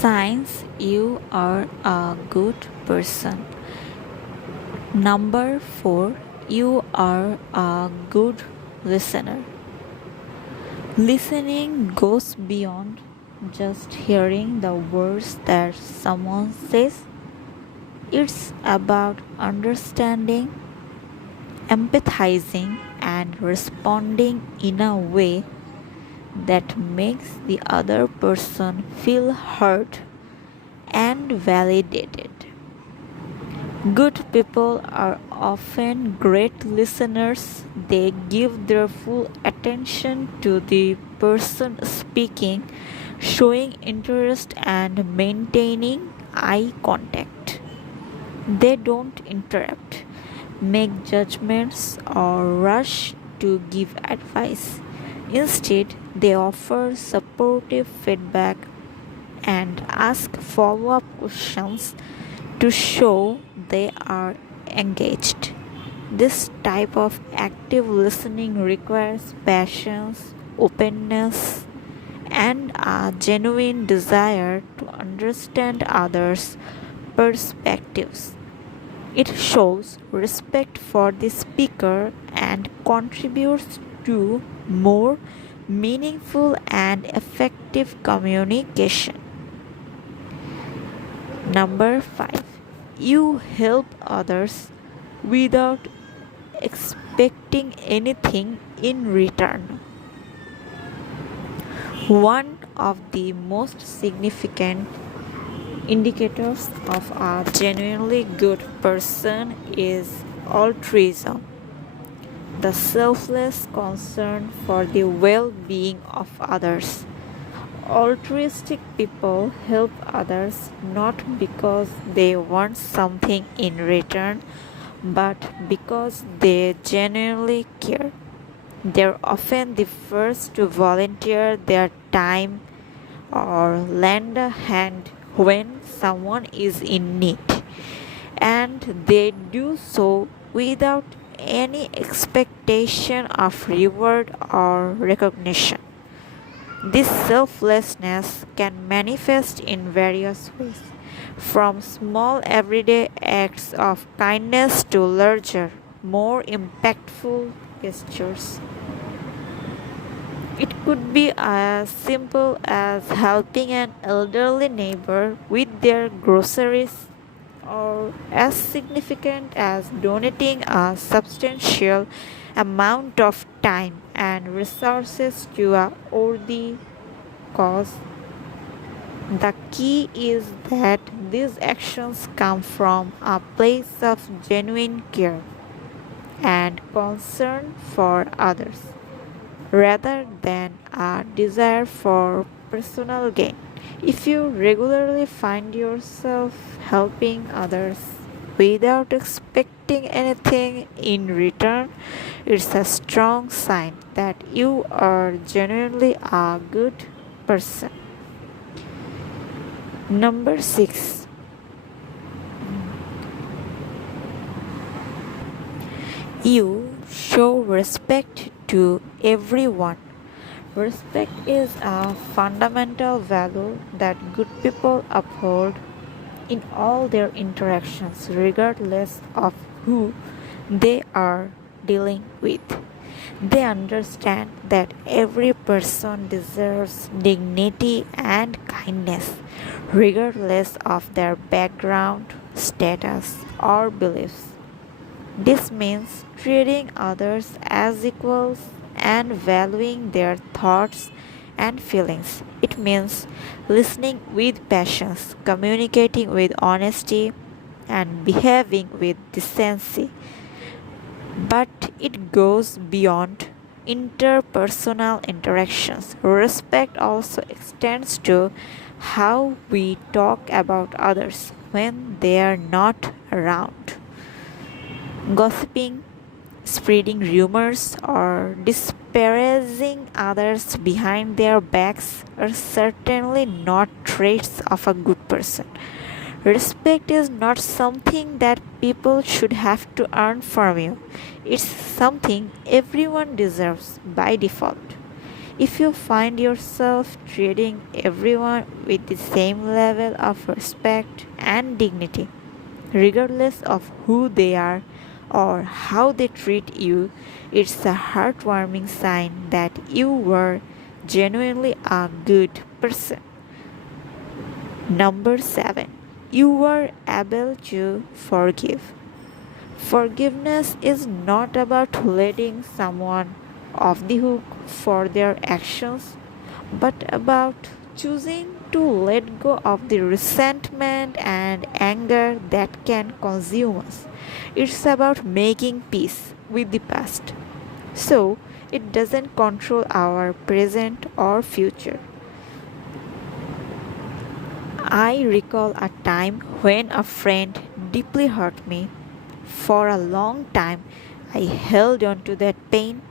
Signs you are a good person. Number 4, you are a good listener. Listening goes beyond just hearing the words that someone says. It's about understanding, empathizing, and responding in a way that makes the other person feel heard and validated. Good people are often great listeners. They give their full attention to the person speaking, showing interest and maintaining eye contact. They don't interrupt, make judgments, or rush to give advice. Instead, they offer supportive feedback and ask follow up questions to show they are engaged. This type of active listening requires patience, openness, and a genuine desire to understand others' perspectives. It shows respect for the speaker and contributes to more meaningful and effective communication. Number 5, you help others without expecting anything in return. One of the most significant indicators of a genuinely good person is altruism, the selfless concern for the well being of others. Altruistic people help others not because they want something in return, but because they genuinely care. They're often the first to volunteer their time or lend a hand when someone is in need, and they do so without any expectation of reward or recognition. This selflessness can manifest in various ways, from small everyday acts of kindness to larger, more impactful gestures. It could be as simple as helping an elderly neighbor with their groceries, or as significant as donating a substantial amount of time and resources to a worthy cause. The key is that these actions come from a place of genuine care and concern for others, rather than a desire for personal gain. If you regularly find yourself helping others without expecting anything in return, it's a strong sign that you are genuinely a good person. Number 6, you show respect to everyone. Respect is a fundamental value that good people uphold in all their interactions, regardless of who they are dealing with. They understand that every person deserves dignity and kindness, regardless of their background, status, or beliefs. This means treating others as equals and valuing their thoughts and feelings. It means listening with patience, communicating with honesty, and behaving with decency. But it goes beyond interpersonal interactions. Respect also extends to how we talk about others when they are not around. Gossiping, spreading rumors, or disparaging others behind their backs are certainly not traits of a good person. Respect is not something that people should have to earn from you. It's something everyone deserves by default. If you find yourself treating everyone with the same level of respect and dignity, regardless of who they are or how they treat you, it's a heartwarming sign that you were genuinely a good person. Number 7. You were able to forgive. Forgiveness is not about letting someone off the hook for their actions, but about choosing to let go of the resentment and anger that can consume us. It's about making peace with the past so it doesn't control our present or future. I recall a time when a friend deeply hurt me. For a long time, I held on to that pain,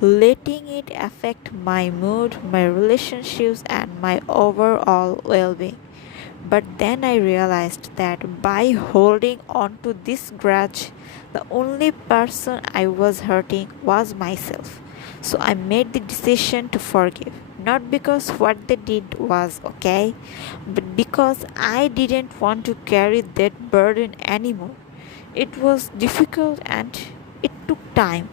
letting it affect my mood, my relationships, and my overall well being. But then I realized that by holding on to this grudge, the only person I was hurting was myself. So I made the decision to forgive. Not because what they did was okay, but because I didn't want to carry that burden anymore. It was difficult and it took time,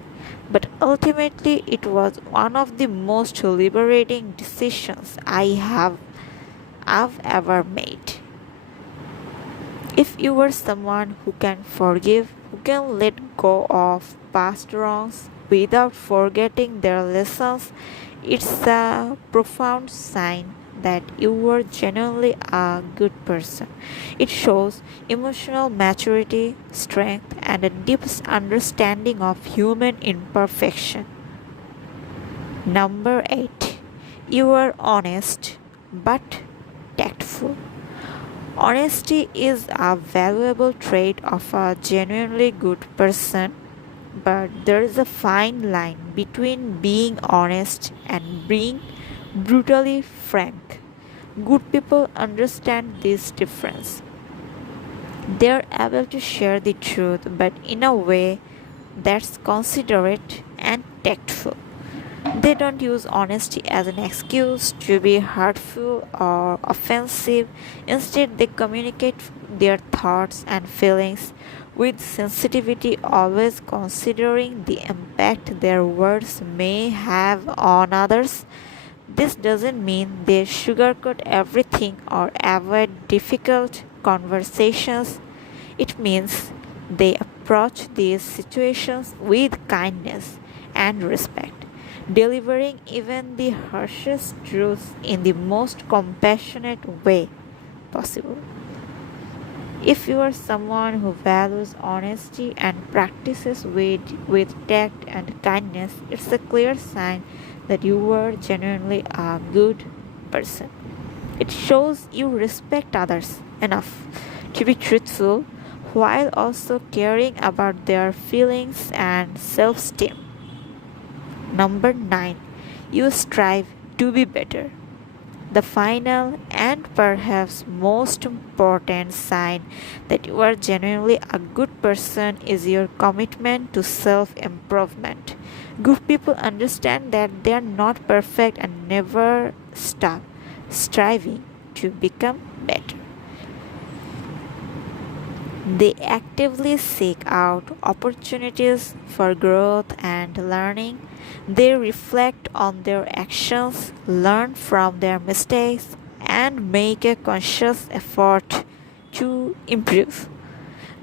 but ultimately it was one of the most liberating decisions I've ever made. If you are someone who can forgive, who can let go of past wrongs without forgetting their lessons, it's a profound sign that you are genuinely a good person. It shows emotional maturity, strength, and a deep understanding of human imperfection. Number 8. You are honest but tactful. Honesty is a valuable trait of a genuinely good person, but there is a fine line between being honest and being brutally frank. Good people understand this difference. They are able to share the truth, but in a way that's considerate and tactful. They don't use honesty as an excuse to be hurtful or offensive. Instead, they communicate their thoughts and feelings with sensitivity, always considering the impact their words may have on others. This doesn't mean they sugarcoat everything or avoid difficult conversations. It means they approach these situations with kindness and respect, delivering even the harshest truths in the most compassionate way possible. If you are someone who values honesty and practices with tact and kindness, it's a clear sign that you are genuinely a good person. It shows you respect others enough to be truthful while also caring about their feelings and self esteem. Number 9. You strive to be better. The final and perhaps most important sign that you are genuinely a good person is your commitment to self improvement. Good people understand that they are not perfect and never stop striving to become better. They actively seek out opportunities for growth and learning. They reflect on their actions, learn from their mistakes, and make a conscious effort to improve.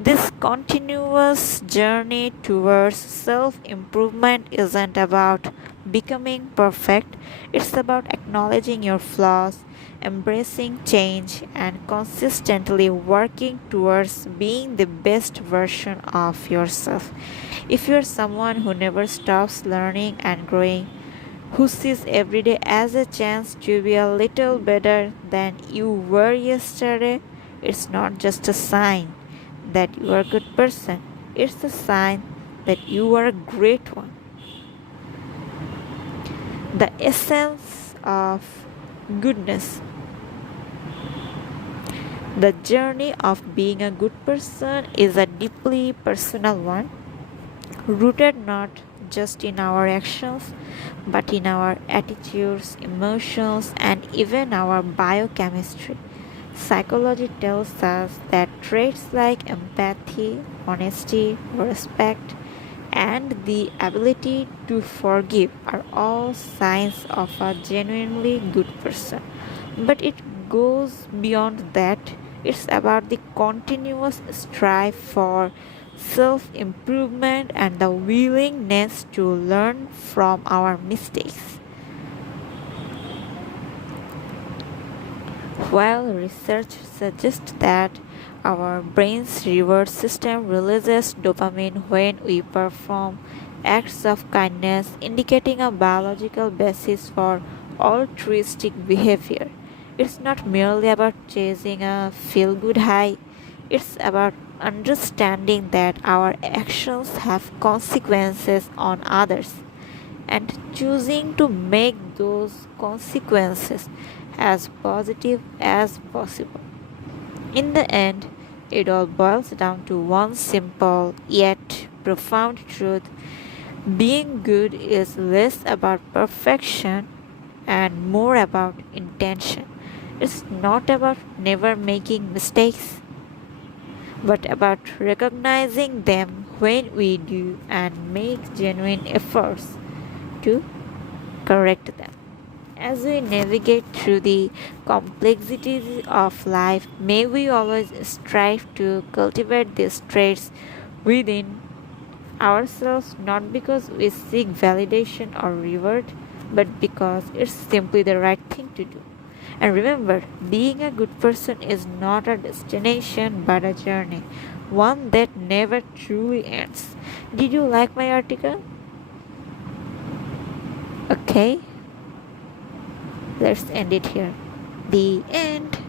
This continuous journey towards self improvement isn't about becoming perfect, it's about acknowledging your flaws, embracing change, and consistently working towards being the best version of yourself. If you're someone who never stops learning and growing, who sees every day as a chance to be a little better than you were yesterday, it's not just a sign that you are a good person, it's a sign that you are a great one. The essence of goodness. The journey of being a good person is a deeply personal one, rooted not not just in our actions, but in our attitudes, emotions, and even our biochemistry. Psychology tells us that traits like empathy, honesty, respect, and the ability to forgive are all signs of a genuinely good person. But it goes beyond that. It's about the continuous strive for self improvement and the willingness to learn from our mistakes. While research suggests that our brain's reward system releases dopamine when we perform acts of kindness, indicating a biological basis for altruistic behavior. It's not merely about chasing a feel good high, it's about understanding that our actions have consequences on others and choosing to make those consequences as positive as possible. In the end, it all boils down to one simple yet profound truth: being good is less about perfection and more about intention. It's not about never making mistakes, but about recognizing them when we do and make genuine efforts to correct them. As we navigate through the complexities of life, may we always strive to cultivate these traits within ourselves, not because we seek validation or reward, but because it's simply the right thing to do. And remember, being a good person is not a destination but a journey, one that never truly ends. Did you like my article? Okay, let's end it here. The end.